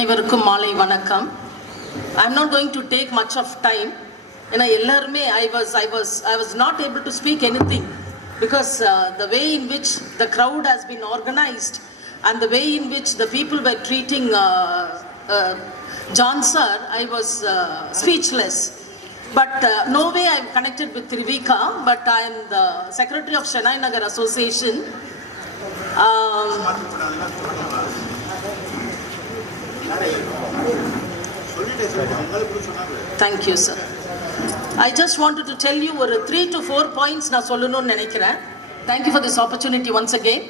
அனைவருக்கும் மாலை வணக்கம். I'm not going to take much of time. ஏன்னா எல்லாருமே I was not able to speak anything because the way in which the crowd has been organized and the way in which the people were treating John sir, I was speechless. But no way I'm connected with Trivika, but I am the secretary of Chennai Nagar Association. Thank you, sir. I just wanted to tell you 3 to 4 points na solunonu nenikiren. Thank you for this opportunity once again.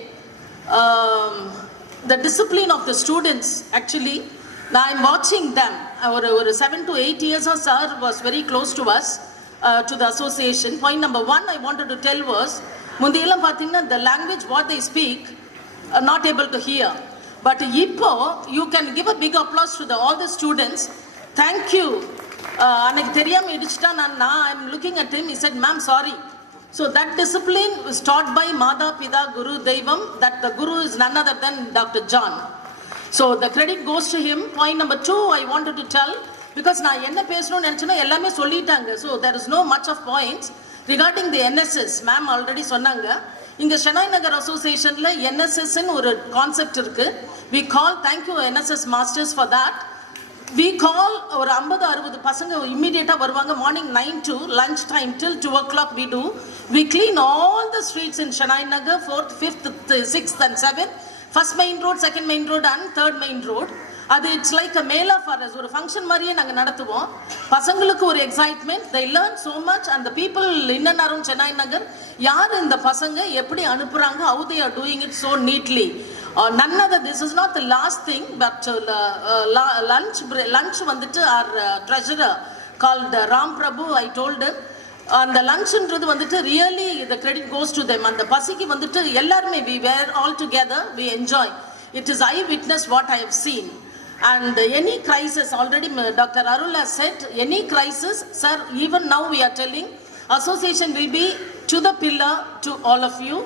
The discipline of the students, actually, now I'm watching them. Over 7 to 8 years, sir was very close to us, to the association. Point number 1 I wanted to tell was, mundiyella pathina the language what they speak, not able to hear. But இப்போ you can give a big applause to all the students. Thank you. அன்னைக்கு தெரியாம இடிச்சிட்டா I'm looking at him. He said, "Ma'am, sorry." So that discipline was taught by Mada Pida Guru Devam. That the Guru is none other than Dr. John. So the credit goes to him. Point number 2 I wanted to tell, because நான் என்ன பேசணும்னு நினைச்சேன்னா எல்லாமே சொல்லிட்டாங்க. So there is no much of points regarding the NSS. Ma'am already சொன்னாங்க. இங்க Chennai Nagar Associationல NSS ன்னு ஒரு கான்செப்ட் இருக்கு. We call, thank you NSS masters for that. We call ஒரு 50-60 பசங்க இமிடியேட்டா வருவாங்க. Morning 9 to lunch time till 2 o'clock we do. We clean all the streets in Chennai Nagar, 4th, 5th, 6th and 7th. First main road, second main road and third main road. அது it's like a mela for us, ஒரு function மாதிரியே நாங்கள் நடத்துவோம். பசங்களுக்கு ஒரு excitement, they learn so much and the people in and around Chennai Nagar, யார் இந்த பசங்க எப்படி அனுப்புறாங்க, how they are doing it so neatly. None other, this is not the last thing, but lunch வந்துட்டு our treasurer called Ram Prabhu, I told him, அந்த லஞ்ச்ன்றது வந்துட்டு really the credit goes to them. அந்த பசிக்கு வந்துட்டு எல்லாருமே we were all together, we enjoy. It is I witness what I have seen. And any crisis, already Dr. Arul has said, any crisis, sir, even now we are telling, association will be to the pillar to all of you.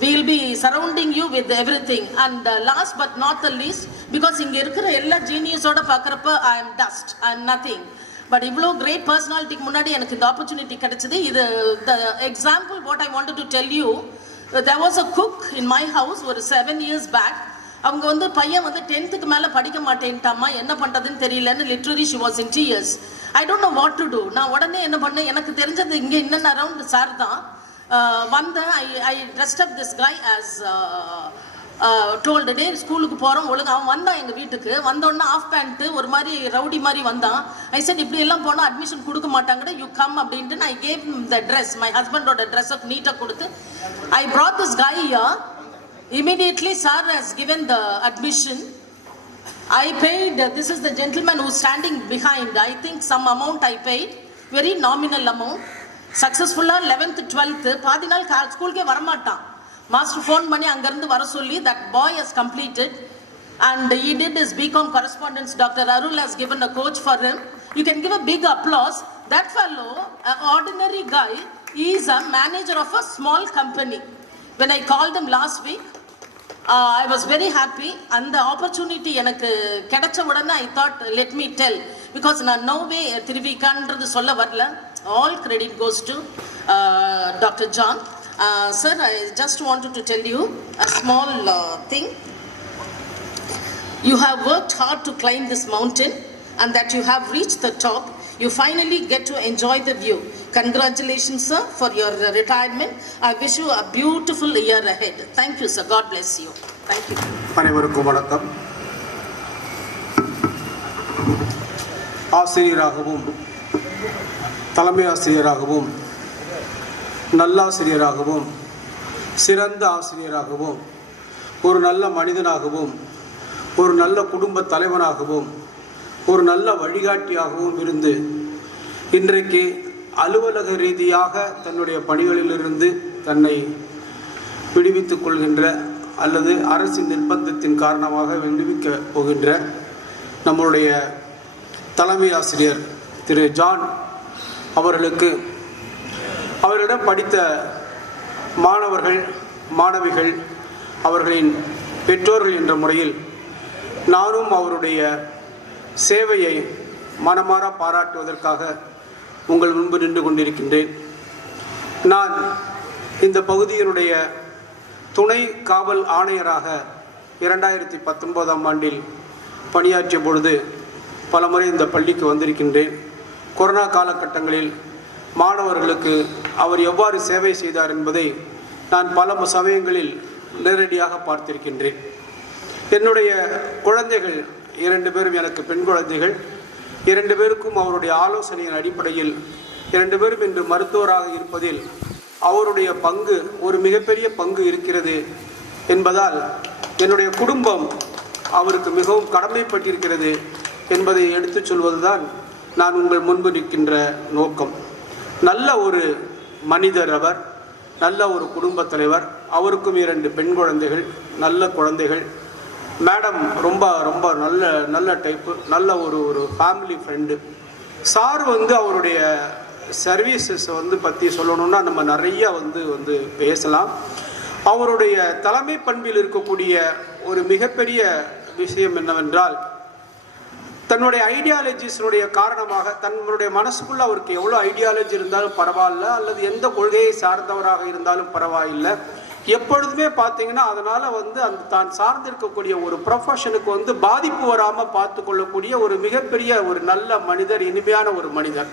We will be surrounding you with everything. And last but not the least, because inge irukra ella genius oda pakrappa I am dust, I am nothing. But ivlo great personality ku munadi enakku the opportunity kedachது. இது the example what I wanted to tell you, there was a cook in my house ஒரு 7 years back. அவங்க வந்து பையன் வந்து 10th மேல படிக்க மாட்டேன்ட்டாமா, என்ன பண்றதுன்னு தெரியலன்னு literally she was in tears. I don't know what to do. நான் உடனே என்ன பண்ணேன், எனக்கு தெரிஞ்சது இங்க இன்னன் அரவுண்ட் சார் தான் வந்த. I dressed up this guy as told டே ஸ்கூலுக்கு போறோம் ஒழுங்கு. அவன் வந்தான் எங்க வீட்டுக்கு, வந்தோடனே ஆஃப் பேண்ட் ஒரு மாதிரி ரவுடி மாதிரி வந்தான். I said இப்படி எல்லாம் போனா அட்மிஷன் கொடுக்க மாட்டாங்கடா, you come அப்படின்ட்டு I gave him the dress, my husbandோட ட்ரெஸ் நீட்டா கொடுத்து I brought this guy here. Immediately sir has given the admission. I paid, this is the gentleman who's standing behind, I think some amount I paid, very nominal amount. Successfully 11th 12th பாதி நாள் ஸ்கூலுக்கே வரமாட்டான். Master phone பண்ணி அங்கிருந்து வர சொல்லி that boy has completed and he did his BCom correspondence. Dr. Arul has given a coach for him. You can give a big applause. That fellow, an ordinary guy, he is a manager of a small company. When I called him last week, I was very happy. And the opportunity எனக்கு கிடைச்ச உடனே I thought let me tell, because நான் no way திருவிக்கான்றது சொல்ல வரல. All credit goes to Dr. John. Sir, I just wanted to tell you a small thing. You have worked hard to climb this mountain and that you have reached the top. You finally get to enjoy the view. Congratulations, sir, for your retirement. I wish you a beautiful year ahead. Thank you, sir. God bless you. Thank you. அனைவருக்கும் வணக்கம். ஆசிரியராகவும் தலைமை ஆசிரியராகவும் நல்லாசிரியராகவும் சிறந்த ஆசிரியராகவும் ஒரு நல்ல மனிதனாகவும் ஒரு நல்ல குடும்ப தலைவனாகவும் ஒரு நல்ல வழிகாட்டியாகவும் இருந்து இன்றைக்கு அலுவலக ரீதியாக தன்னுடைய பணிகளிலிருந்து தன்னை விடுவித்துக் கொள்கின்ற அல்லது அரசின் நிர்பந்தத்தின் காரணமாக விடுவிக்க போகின்ற நம்முடைய தலைமை ஆசிரியர் திரு ஜான் அவர்களுக்கு, அவரிடம் படித்த மாணவர்கள் மாணவிகள் அவர்களின் பெற்றோர்கள் என்ற முறையில் நானும் அவருடைய சேவையை மனமாற பாராட்டுவதற்காக உங்கள் முன்பு நின்று கொண்டிருக்கின்றேன். நான் இந்த பகுதியினுடைய துணை காவல் ஆணையராக 2019ஆம் ஆண்டில் பணியாற்றிய பொழுது பலமுறை இந்த பள்ளிக்கு வந்திருக்கின்றேன். கொரோனா காலகட்டங்களில் மாணவர்களுக்கு அவர் எவ்வாறு சேவை செய்தார் என்பதை நான் பல சமயங்களில் நேரடியாக பார்த்திருக்கின்றேன். என்னுடைய குழந்தைகள் 2 பேரும் எனக்கு பெண் குழந்தைகள். 2 பேருக்கும் அவருடைய ஆலோசனையின் அடிப்படையில் 2 பேரும் இன்று மருத்துவராக இருப்பதில் அவருடைய பங்கு ஒரு மிகப்பெரிய பங்கு இருக்கிறது என்பதால் என்னுடைய குடும்பம் அவருக்கு மிகவும் கடமைப்பட்டிருக்கிறது என்பதை எடுத்துச் சொல்வதுதான் நான் உங்கள் முன்பு நிற்கின்ற நோக்கம். நல்ல ஒரு மனிதர் அவர், நல்ல ஒரு குடும்ப தலைவர். அவருக்கும் 2 பெண் குழந்தைகள், நல்ல குழந்தைகள். மேடம் ரொம்ப ரொம்ப நல்ல டைப்பு, நல்ல ஒரு ஃபேமிலி ஃப்ரெண்டு. சார் அவருடைய சர்வீசஸ் பற்றி சொல்லணும்னா நம்ம நிறைய வந்து பேசலாம். அவருடைய தலைமை பண்பில் இருக்கக்கூடிய ஒரு மிகப்பெரிய விஷயம் என்னவென்றால், தன்னுடைய ஐடியாலஜிஸினுடைய காரணமாக தன்னுடைய மனசுக்குள்ள அவருக்கு எவ்வளோ ஐடியாலஜி இருந்தாலும் பரவாயில்ல, அல்லது எந்த கொள்கையை சார்ந்தவராக இருந்தாலும் பரவாயில்லை, எப்பொழுதுமே பார்த்தீங்கன்னா அதனால் அந்த தான் சார்ந்திருக்கக்கூடிய ஒரு ப்ரொஃபஷனுக்கு பாதிப்பு வராமல் பார்த்து கொள்ளக்கூடிய ஒரு மிகப்பெரிய ஒரு நல்ல மனிதர், இனிமையான ஒரு மனிதர்.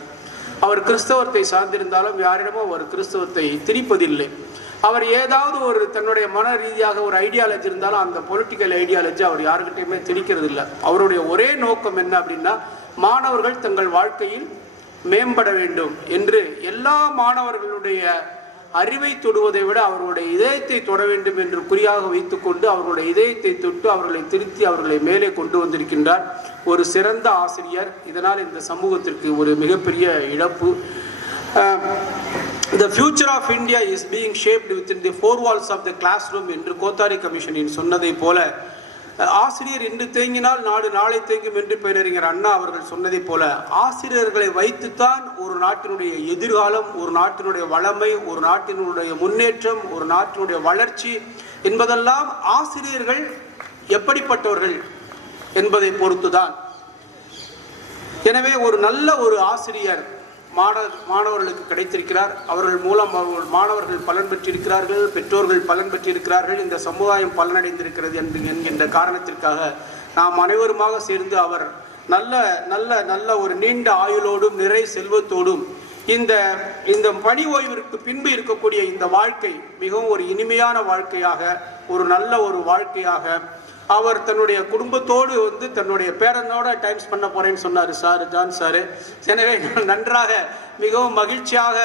அவர் கிறிஸ்தவத்தை சார்ந்திருந்தாலும் யாரிடமும் அவர் கிறிஸ்தவத்தை திணிப்பதில்லை. அவர் ஏதாவது ஒரு தன்னுடைய மன ரீதியாக ஒரு ஐடியாலஜி இருந்தாலும் அந்த பொலிட்டிக்கல் ஐடியாலஜி அவர் யாருக்கிட்டையுமே திணிக்கிறது இல்லை. அவருடைய ஒரே நோக்கம் என்ன அப்படின்னா, மாணவர்கள் தங்கள் வாழ்க்கையில் மேம்பட வேண்டும் என்று எல்லா மாணவர்களுடைய அறிவை தொடுவதை விட அவர்களுடைய இதயத்தை தொட வேண்டும் என்று குறியாக வைத்துக்கொண்டு அவர்களுடைய இதயத்தை தொட்டு அவர்களை திருத்தி அவர்களை மேலே கொண்டு வந்திருக்கின்றார் ஒரு சிறந்த ஆசிரியர். இதனால் இந்த சமூகத்திற்கு ஒரு மிகப்பெரிய இழப்பு. The future of India is being shaped within the four walls of the classroom என்று கோத்தாரி கமிஷனின் சொன்னதை போல, ஆசிரியர் இன்று தேங்கினால் நாடு நாளை தேங்கும் என்று பேரறிஞர் அண்ணா அவர்கள் சொன்னதை போல, ஆசிரியர்களை வைத்துத்தான் ஒரு நாட்டினுடைய எதிர்காலம், ஒரு நாட்டினுடைய வளமை, ஒரு நாட்டினுடைய முன்னேற்றம், ஒரு நாட்டினுடைய வளர்ச்சி என்பதெல்லாம் ஆசிரியர்கள் எப்படிப்பட்டவர்கள் என்பதை பொறுத்துதான். எனவே ஒரு நல்ல ஒரு ஆசிரியர் மாணவர்களுக்கு கிடைத்திருக்கிறார். அவர்கள் மூலம் மாணவர்கள் பலன் பெற்றிருக்கிறார்கள், பெற்றோர்கள் பலன் பெற்றிருக்கிறார்கள், இந்த சமுதாயம் பலனடைந்திருக்கிறது என்கின்ற காரணத்திற்காக நாம் அனைவருமாக சேர்ந்து அவர் நல்ல நல்ல நல்ல ஒரு நீண்ட ஆயுளோடும் நிறை செல்வத்தோடும் இந்த பணி ஓய்விற்கு பின்பு இருக்கக்கூடிய இந்த வாழ்க்கை மிகவும் ஒரு இனிமையான வாழ்க்கையாக, ஒரு நல்ல ஒரு வாழ்க்கையாக அவர் தன்னுடைய குடும்பத்தோடு தன்னுடைய பேரனோட டைம் பண்ண போறேன்னு சொன்னார் சார், ஜான் சார். எனவே நன்றாக மிகவும் மகிழ்ச்சியாக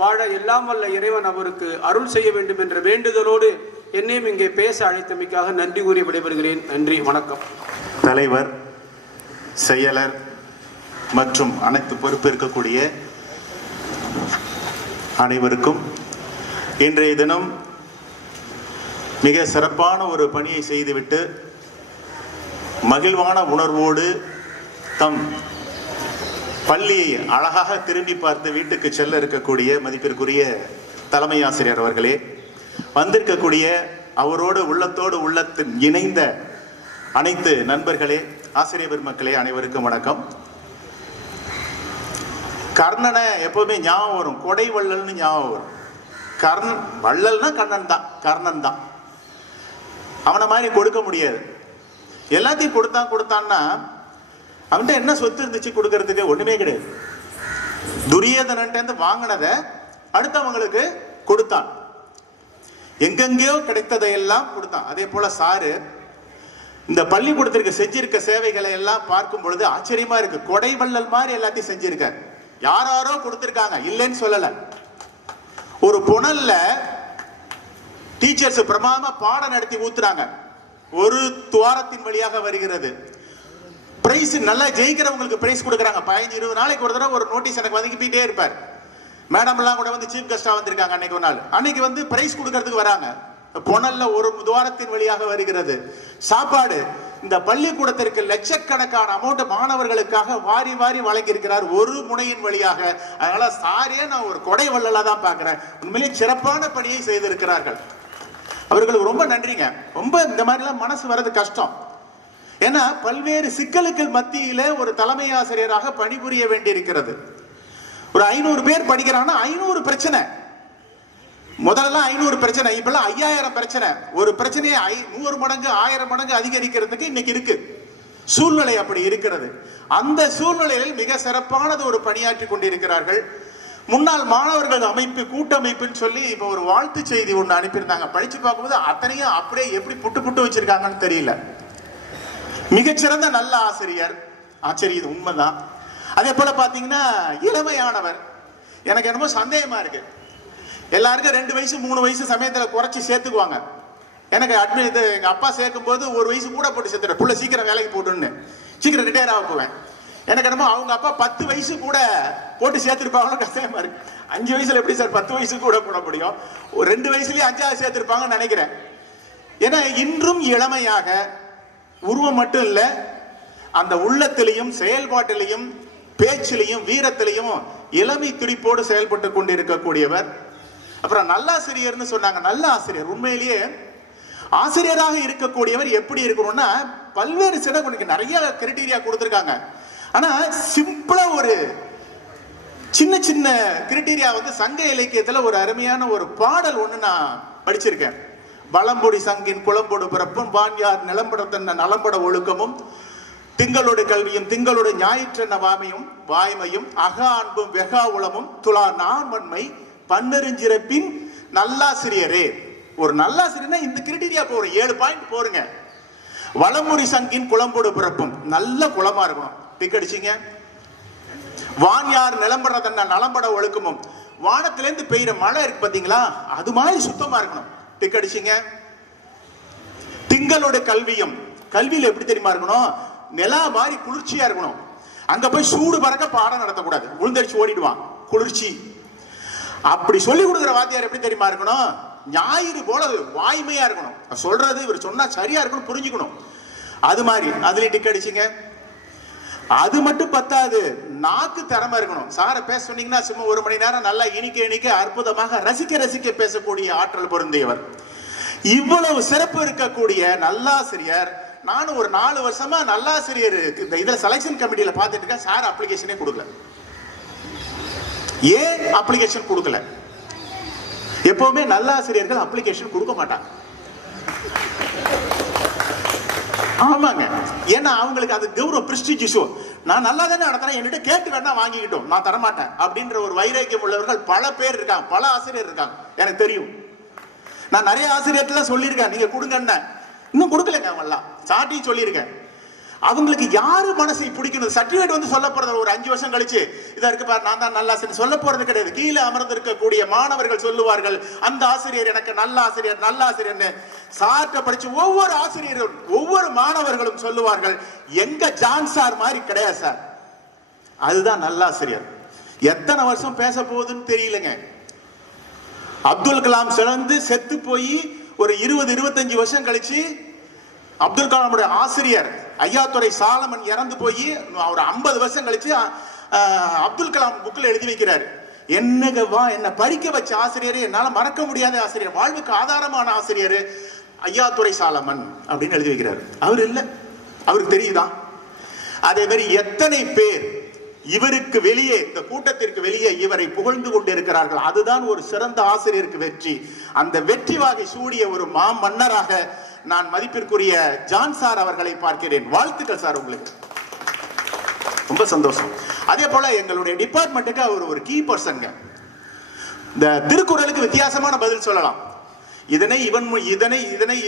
வாழ எல்லாம் வல்ல இறைவன் அவருக்கு அருள் செய்ய வேண்டும் என்ற வேண்டுதலோடு என்னையும் இங்கே பேச அழைத்தமைக்காக நன்றி கூறி விடைபெறுகிறேன். நன்றி, வணக்கம். தலைவர், செயலர் மற்றும் அனைத்து பொறுப்பேற்கக்கூடிய அனைவருக்கும் இன்றைய தினம் மிக சிறப்பான ஒரு பணியை செய்துவிட்டு மகிழ்வான உணர்வோடு தம் பள்ளியை அழகாக திரும்பி பார்த்து வீட்டுக்கு செல்ல இருக்கக்கூடிய மதிப்பிற்குரிய தலைமை ஆசிரியர் அவர்களே, வந்திருக்கக்கூடிய அவரோடு உள்ளத்தின் இணைந்த அனைத்து நண்பர்களே, ஆசிரியர் பெருமக்களே, அனைவருக்கும் வணக்கம். கர்ணனை எப்பவுமே ஞாபகம் வரும், கொடை வள்ளல்னு ஞாபகம் வரும். கர்ணன் வள்ளல்னா கண்ணன் தான், கர்ணன் தான். அவனை மாதிரி கொடுக்க முடியாது. எல்லாத்தையும் கொடுத்தான்னா அவன்கிட்ட என்ன சொத்து இருந்துச்சு கொடுக்கறதுக்கு? ஒண்ணுமே கிடையாது. துரியோதனன்ட்டு வாங்கினதை அடுத்தவங்களுக்கு கொடுத்தான், எங்கெங்கேயோ கிடைத்ததையெல்லாம் கொடுத்தான். அதே போல சாரு இந்த பள்ளிக்கூடத்திற்கு செஞ்சிருக்க சேவைகளை எல்லாம் பார்க்கும் பொழுது ஆச்சரியமா இருக்கு. கொடை வள்ளல் மாதிரி எல்லாத்தையும் செஞ்சிருக்காரு. யாரோ கொடுத்திருக்காங்க, இல்லைன்னு சொல்லல. ஒரு புனல்ல டீச்சர்ஸ் பிரமாதமா பாடம் நடத்தி ஊத்துறாங்க, ஒரு துவாரத்தின் வழியாக வருகிறது. பிரைஸ் நல்லா ஜெயிக்கிறவங்களுக்கு பிரைஸ் கொடுக்குறாங்க. 15-20 நாளைக்கு ஒரு தடவை ஒரு நோட்டீஸ் எனக்கு வந்துக்கிட்டே இருப்பார். மேடம் எல்லாம் கூட சீஃப் கெஸ்டா வந்திருக்காங்க. அன்னைக்கு ஒரு நாள் அன்னைக்கு பிரைஸ் கொடுக்கறதுக்கு வராங்க. புனல்ல ஒரு துவாரத்தின் வழியாக வருகிறது. சாப்பாடு இந்த பள்ளிக்கூடத்திற்கு லட்சக்கணக்கான அமௌண்ட் மாணவர்களுக்காக வாரி வாரி வழங்கி இருக்கிறார் ஒரு முனையின் வழியாக. அதனால சாரியே நான் ஒரு கொடை வள்ளலா தான் பாக்குறேன். உண்மையிலேயே சிறப்பான பணியை செய்திருக்கிறார்கள். அவர்களுக்கு ரொம்ப நன்றிங்க. ரொம்ப இந்த மாதிரி எல்லாம் மனசு வர்றது கஷ்டம். ஏன்னா பல்வேறு சிக்கலுக்கு மத்தியில ஒரு தலைமை ஆசிரியராக பணிபுரிய வேண்டியிருக்கிறது. ஒரு 500 பேர் படிக்கிறாங்கன்னா 500 பிரச்சனை. முதல்ல 500 பிரச்சனை, இப்பெல்லாம் 5000 பிரச்சனை. ஒரு பிரச்சனையை 100 மடங்கு 1000 மடங்கு அதிகரிக்கிறதுக்கு இன்னைக்கு இருக்கு. சூழ்நிலை அப்படி இருக்கிறது. அந்த சூழ்நிலையில் மிக சிறப்பானது ஒரு பணியாற்றி கொண்டிருக்கிறார்கள். முன்னாள் மாணவர்கள் அமைப்பு கூட்டமைப்புன்னு சொல்லி இப்ப ஒரு வாழ்த்து செய்தி ஒன்று அனுப்பியிருந்தாங்க. படிச்சு பார்க்கும்போது அத்தனையும் அப்படியே எப்படி புட்டு புட்டு வச்சிருக்காங்கன்னு தெரியல. மிகச்சிறந்த நல்ல ஆசிரியர், ஆச்சரியம் உண்மைதான். அதே போல பாத்தீங்கன்னா இளமையானவர். எனக்கு என்னமோ சந்தேகமா இருக்கு, எல்லாருக்கும் 2 வயசு 3 வயசு சமயத்துல குறைச்சி சேர்த்துக்குவாங்க. எனக்கு அட்மிட் எங்க அப்பா சேர்க்கும் போது 1 வயசு கூட போட்டு சேர்த்துற புள்ள சீக்கிரம் வேலைக்கு போட்டுன்னு சீக்கிரம் ரிட்டையர் ஆக போவேன். எனக்கு என்னமோ அவங்க அப்பா 10 வயசு கூட போட்டு சேர்த்திருப்பாங்களோ கஷ்டமா இருக்கு. 5 வயசுல எப்படி சார் 10 வயசு கூட போட முடியும்? ஒரு 2 வயசுலயே 5ஆவது சேர்த்திருப்பாங்கன்னு நினைக்கிறேன். ஏன்னா இன்றும் இளமையாக, உருவம் மட்டும் இல்ல, அந்த உள்ளத்திலையும் செயல்பாட்டிலையும் பேச்சிலையும் வீரத்திலையும் இளமை துடிப்போடு செயல்பட்டு கொண்டிருக்கக்கூடியவர். அப்புறம் நல்லாசிரியர்னு சொன்னாங்க. நல்ல ஆசிரியர், உண்மையிலேயே ஆசிரியராக இருக்கக்கூடியவர் எப்படி இருக்கணும்னா பல்வேறு நிறைய கிரைட்டீரியா கொடுத்திருக்காங்க. ஆனா சிம்பிளா ஒரு சின்ன சின்ன கிரைட்டீரியா சங்க இலக்கியத்துல ஒரு அருமையான ஒரு பாடல் ஒண்ணு நான் படிச்சிருக்கேன். வளம்பொடி சங்கின் குளம்பொடு பிறப்பும் வான்யார் நிலம்பட தன்ன நலம்பட ஒழுக்கமும் திங்களோடு கல்வியும் திங்களோடு ஞாயிற்றென்ன வாய்மையும் அக அன்பும் வெகா உளமும் துலா நான்மன்மை பன்னெருஞ்சிறப்பின் நல்லாசிரியரே. ஒரு நல்லாசிரியர்னா இந்த கிரைட்டீரியா போற 7 பாயிண்ட் போருங்க. வளமுறை சங்கின் குளம்பொடு பிறப்பும், நல்ல குளமா இருக்கணும், டிக் அடிச்சிங்க. வான்யார் நிலம்பட தன்ன நலம்பட ஒழுக்கமும், வானத்திலேருந்து பெய்யுற மழை இருக்கு பாத்தீங்களா, அது மாதிரி சுத்தமா இருக்கணும், டிக் அடிச்சிங்க. திங்களோட கல்வியும், கல்வியில எப்படி தெரியுமா இருக்கணும், நிலா மாதிரி குளிர்ச்சியா இருக்கணும். அங்க போய் சூடு பறக்க பாடம் நடத்தக்கூடாது, உளுந்தடிச்சு ஓடிடுவான், குளிர்ச்சி. அப்படி சொல்லி கொடுக்குற வாத்தியார் எப்படி தெரியுமா இருக்கணும், ஞாயிறு போல வாய்மையா இருக்கணும், சொல்றது இவர் சொன்னா சரியா இருக்கணும், புரிஞ்சுக்கணும். அது மாதிரி அதுல டிக் அடிச்சிங்க. அது மட்டும் பத்தாது, நாக்கு திறமை இருக்கணும். சாரை பேச சொன்னீங்கன்னா சும்மா 1 மணி நேரம் நல்லா இனிக்க இனிக்க அற்புதமாக ரசிக்க ரசிக்க பேசக்கூடிய ஆற்றல் பொருந்தியவர். இவ்வளவு சிறப்பு இருக்கக்கூடிய நல்லாசிரியர். நானும் ஒரு 4 வருஷமா நல்லாசிரியர் இந்த இதுல செலக்ஷன் கமிட்டியில பார்த்துட்டு இருக்கேன். சார் அப்ளிகேஷனே கொடுக்கல. ஏன் அப்ளிகேஷன் கொடுக்கல? எப்பவுமே நல்லாசிரியர்கள் அப்ளிகேஷன் கொடுக்க மாட்டாங்க. ஆமாங்க, ஏன்னா அவங்களுக்கு அது கௌரவம், பிரெஸ்டீஜ். நான் நல்லா தானே நடத்துறேன், என்கிட்ட கேட்டு வேணா வாங்கிக்கிட்டோம், நான் தரமாட்டேன் அப்படின்ற ஒரு வைராக்கியம் உள்ளவர்கள் பல பேர் இருக்காங்க, பல ஆசிரியர் இருக்காங்க, எனக்கு தெரியும். நான் நிறைய ஆசிரியர்லாம் சொல்லியிருக்கேன், நீங்க கொடுங்கன்னு, இன்னும் கொடுக்கலங்க. அவங்கலாம் சாட்டி சொல்லியிருக்கேன். அவங்களுக்கு யாரு மனசை பிடிக்கணும், சர்டிபிகேட் சொல்ல போறது ஒரு 5 வருஷம் கழிச்சு இதா இருக்கு பாரு, நான் தான் நல்லா சொல்ல போறது கிடையாது. கீழே அமர்ந்து இருக்கக்கூடிய மாணவர்கள் சொல்லுவார்கள், அந்த ஆசிரியர் எனக்கு நல்ல ஆசிரியர் நல்ல ஆசிரியர்னு. சார்ட்ட படிச்சு ஒவ்வொரு ஆசிரியரும் ஒவ்வொரு மாணவர்களும் சொல்லுவார்கள், எங்க ஜான் சார் மாதிரி கிடையாது சார், அதுதான் நல்ல ஆசிரியர். எத்தனை வருஷம் பேச போகுதுன்னு தெரியலங்க. அப்துல் கலாம் சிறந்து செத்து போய் ஒரு 20-25 வருஷம் கழிச்சு அப்துல் கலாமுடைய ஆசிரியர் ஐயாத்துரை சாலமன் இறந்து போய் ஒரு 50 வருஷம் கழிச்சு அப்துல் கலாம் புக்கில் எழுதி வைக்கிறார், என்ன படிக்க வச்ச ஆசிரியர், என்னால மறக்க முடியாத ஆசிரியர், வாழ்வுக்கு ஆதாரமான ஆசிரியர் ஐயாத்துரை சாலமன் அப்படின்னு எழுதி வைக்கிறார். அவர் இல்ல, அவருக்கு தெரியுதா? அதே மாதிரி எத்தனை பேர் இவருக்கு வெளியே, இந்த கூட்டத்திற்கு வெளியே இவரை புகழ்ந்து கொண்டிருக்கிறார்கள். அதுதான் ஒரு சிறந்த ஆசிரியருக்கு வெற்றி. அந்த வெற்றி வாகை சூடிய ஒரு மன்னராக நான் மதிப்பிற்குரிய ஜான் சார் அவர்களை பார்க்கிறேன். வாழ்த்துக்கள் சார், உங்களுக்கு ரொம்ப சந்தோஷம். அதே போல எங்களுடைய டிபார்ட்மெண்ட்டுக்கு அவர் ஒரு கீ பர்சன்ங்க. இந்த திருக்குறளுக்கு வித்தியாசமான பதில் சொல்லலாம். இதனை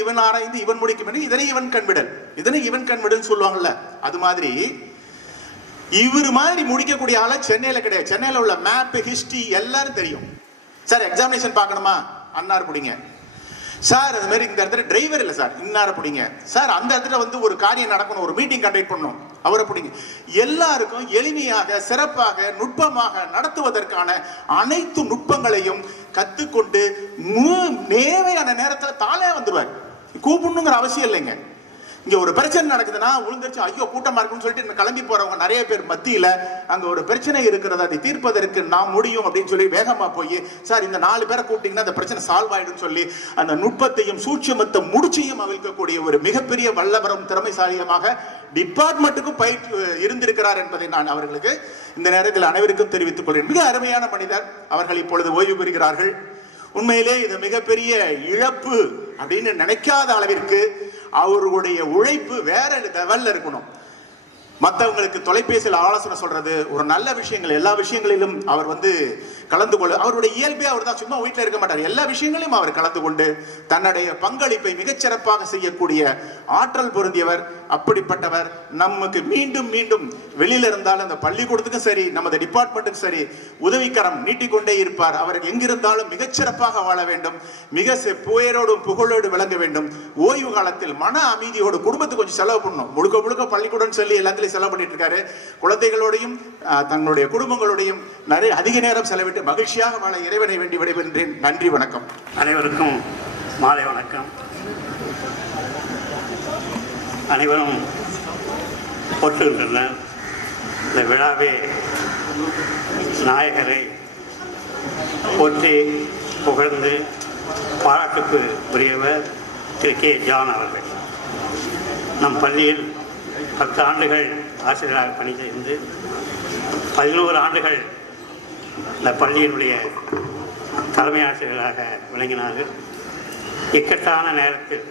இவன் ஆராய்ந்து இவன் முடிக்கும், இதனை இவன் கண்விடல், இதனை இவன் கண்விடல் சொல்லுவாங்கல்ல, அது மாதிரி இவர் மாதிரி முடிக்கக்கூடிய ஆள சென்னையில கிடையாது. சென்னையில உள்ள மேப், ஹிஸ்டரி எல்லாரும் தெரியும். சார் எக்ஸாமினேஷன் பார்க்கணுமா, அன்னார் பிடிங்க சார். அது மாதிரி இந்த இடத்துல டிரைவர் இல்லை சார், இன்னார பிடிங்க சார். அந்த இடத்துல ஒரு காரியம் நடக்கணும், ஒரு மீட்டிங் கண்டக்ட் பண்ணணும், அவரை பிடிங்க. எல்லாருக்கும் எளிமையாக சிறப்பாக நுட்பமாக நடத்துவதற்கான அனைத்து நுட்பங்களையும் கத்துக்கொண்டு தேவையான நேரத்தில் தானே வந்துருவார். கூப்பிடணுங்கிற அவசியம் இல்லைங்க. இங்க ஒரு பிரச்சனை நடக்குதுன்னா விழுந்துருச்சு, ஐயோ கூட்டமா இருக்குன்னு சொல்லிட்டு கிளம்பி போறவங்க நிறைய பேர் மத்தியில அங்க ஒரு பிரச்சனை இருக்கிறது, அதை தீர்ப்பதற்கு நாம் முடியும் அப்படின்னு சொல்லி வேகமா போய் சார் இந்த 4 பேரை கூப்பிட்டீங்கன்னா அந்த பிரச்சனை சால்வ் ஆயிடும் சொல்லி அந்த நுட்பத்தையும் சூட்சுமத்தை முடிச்சையும் அவிழ்க்கக்கூடிய ஒரு மிகப்பெரிய வல்லவரும் திறமைசாலியமாக டிபார்ட்மெண்ட்டுக்கும் பயிற்சி இருந்திருக்கிறார் என்பதை நான் அவர்களுக்கு இந்த நேரத்தில் அனைவருக்கும் தெரிவித்துக் கொள்கிறேன். மிக அருமையான மனிதர். அவர்கள் இப்பொழுது ஓய்வு பெறுகிறார்கள். உண்மையிலே இது மிகப்பெரிய இழப்பு அப்படின்னு நினைக்காத அளவிற்கு அவர்களுடைய உழைப்பு வேற லெவல்ல இருக்கணும். மற்றவங்களுக்கு தொலைபேசியில் ஆலோசனை சொல்றது, ஒரு நல்ல விஷயங்கள் எல்லா விஷயங்களிலும் அவர் கலந்து கொள்ள, அவருடைய இயல்பே அவர் தான், சும்மா வீட்டில் இருக்க மாட்டார். எல்லா விஷயங்களையும் அவர் கலந்து கொண்டு தன்னுடைய பங்களிப்பை மிகச்சிறப்பாக செய்யக்கூடிய ஆற்றல் பொருந்தியவர். அப்படிப்பட்டவர் நமக்கு மீண்டும் மீண்டும் வெளியில இருந்தாலும் அந்த பள்ளிக்கூடத்துக்கும் சரி நமது டிபார்ட்மெண்ட்டுக்கும் சரி உதவிக்கரம் நீட்டிக்கொண்டே இருப்பார். அவர் எங்கிருந்தாலும் மிகச்சிறப்பாக வாழ வேண்டும், மிக புயரோடும் புகழோடு விளங்க வேண்டும். ஓய்வு காலத்தில் மன அமைதியோடு குடும்பத்துக்கு கொஞ்சம் செலவு பண்ணணும். முழுக்க முழுக்க பள்ளிக்கூடம் சொல்லி எல்லாத்திலையும் செலவு பண்ணிட்டு இருக்காரு. குழந்தைகளோடையும் தங்களுடைய குடும்பங்களோடையும் நிறைய அதிக நேரம் செலவிட்டு மகிழ்ச்சியாக வாழ இறைவனை வேண்டி விடைபெறுகிறேன். நன்றி, வணக்கம். அனைவருக்கும் மாலை வணக்கம். அனைவரும் போற்றுகின்றனர். இந்த விழாவே நாயகரை போற்றி புகழ்ந்து பாராட்டுக்கு உரியவர் திரு கே. ஜான் அவர்கள். நம் பள்ளியில் 10 ஆண்டுகள் ஆசிரியராக பணி செய்து 11 ஆண்டுகள் இந்த பள்ளியினுடைய தலைமை ஆசிரியராக விளங்கினார்கள். இக்கட்டான நேரத்தில்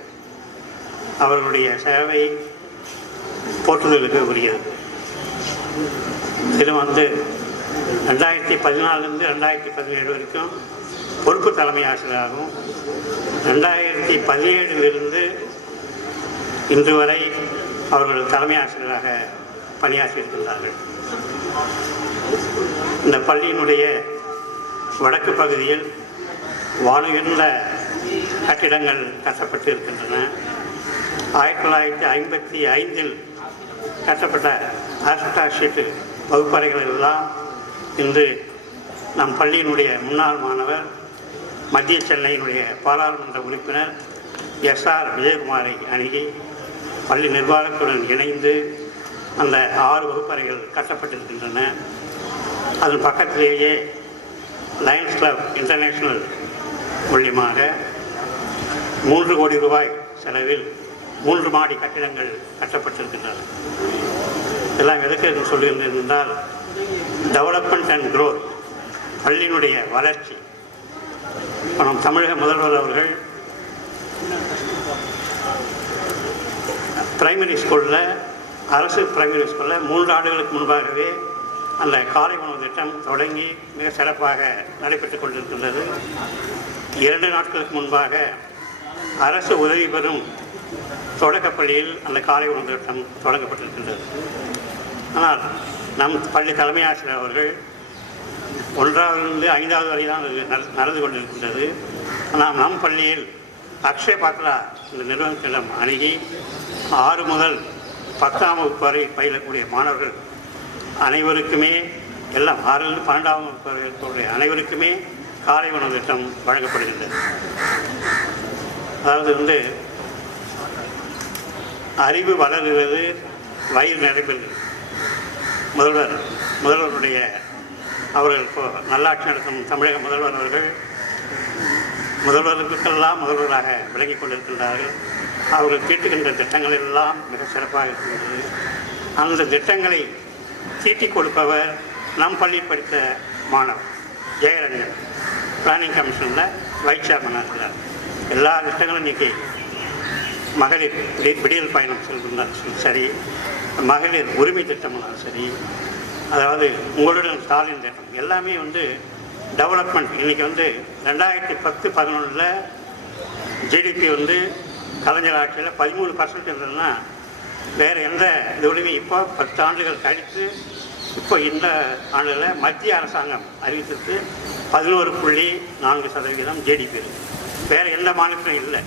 அவர்களுடைய சேவை போற்றுதலுக்கு உரியது. இது 2014 2017 வரைக்கும் பொறுப்பு தலைமை ஆசிரியராகவும் 2017 இன்று வரை அவர்கள் தலைமை ஆசிரியராக பணியாற்றியிருக்கின்றார்கள். இந்த பள்ளியினுடைய வடக்கு பகுதியில் வானுயர்ந்த கட்டிடங்கள் கட்டப்பட்டு இருக்கின்றன. 1955 கட்டப்பட்ட ஆஸ்பெக்டாஸ் ஷீட்டு வகுப்பறைகள் எல்லாம் இன்று நம் பள்ளியினுடைய முன்னாள் மாணவர் மத்திய சென்னையினுடைய பாராளுமன்ற உறுப்பினர் எஸ்.ஆர். விஜயகுமாரை அணுகி பள்ளி நிர்வாகத்துடன் இணைந்து அந்த 6 வகுப்பறைகள் கட்டப்பட்டிருக்கின்றன. அதன் பக்கத்திலேயே லயன்ஸ் கிளப் இன்டர்நேஷனல் மூலியமாக 3 கோடி ரூபாய் செலவில் 3 மாடி கட்டிடங்கள் கட்டப்பட்டிருக்கின்றன. எல்லாம் எதுக்கு சொல்லுகின்றேன் என்றால், டெவலப்மெண்ட் அண்ட் க்ரோத், பள்ளியினுடைய வளர்ச்சி. நம் தமிழக முதல்வர் அவர்கள் பிரைமரி ஸ்கூலில், அரசு பிரைமரி ஸ்கூலில் 3 ஆண்டுகளுக்கு முன்பாகவே அந்த காலை உணவு திட்டம் தொடங்கி மிக சிறப்பாக நடைபெற்றுக் கொண்டிருக்கின்றது. 2 நாட்களுக்கு முன்பாக அரசு உதவி பெறும் தொடக்கப்பள்ளியில் அந்த காலை உணவு திட்டம் தொடங்கப்பட்டிருக்கின்றது. ஆனால் நம் பள்ளி தலைமை ஆசிரியர் அவர்கள் 1ஆவதிலிருந்து 5ஆவது வரை தான் நடந்து கொண்டிருக்கின்றது. ஆனால் நம் பள்ளியில் அக்ஷய பாத்ரா இந்த நிறுவனத்திடம் அணுகி 6 முதல் 10ஆம் வகுப்பு வரை பயிலக்கூடிய மாணவர்கள் அனைவருக்குமே, எல்லாம் 6லிருந்து 12ஆம் வகுப்பு வரை இருக்கக்கூடிய அனைவருக்குமே காலை உணவு திட்டம் வழங்கப்படுகின்றது. அதாவது அறிவு வளர்கிறது, வயிறு நிறைவேறுகிறது. முதல்வருடைய அவர்கள் இப்போ நல்லாட்சி நடத்தும் தமிழக முதல்வர் அவர்கள் முதல்வர்களுக்கெல்லாம் முதல்வராக விளங்கிக் கொண்டிருக்கின்றார்கள். அவர்கள் தீட்டுகின்ற திட்டங்கள் எல்லாம் மிக சிறப்பாக இருக்கின்றது. அந்த திட்டங்களை தீட்டி கொடுப்பவர் நம் பள்ளியில் படித்த மாணவர் ஜெயரஞ்சன். பிளானிங் கமிஷனில் வைஸ் சேர்மனாக இருக்கிறார். எல்லா திட்டங்களும் இன்றைக்கி மகளிர் விடியல் பயணம் செல்கின்றாலும் சரி, மகளிர் உரிமை திட்டம்னாலும் சரி, அதாவது உங்களுடன் ஸ்டாலின் திட்டம் எல்லாமே டெவலப்மெண்ட். இன்றைக்கி 2010-11 ஜிடிபி கலைஞர் ஆட்சியில் 13% இருந்ததுன்னா வேறு எந்த இதோடையுமே இப்போ 10 ஆண்டுகள் கழித்து இப்போ இந்த ஆண்டில் மத்திய அரசாங்கம் அறிவித்திருக்கு 11.4% ஜிடிபி இருக்குது. வேறு எந்த மாநிலத்திலும் இல்லை.